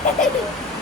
Thank you.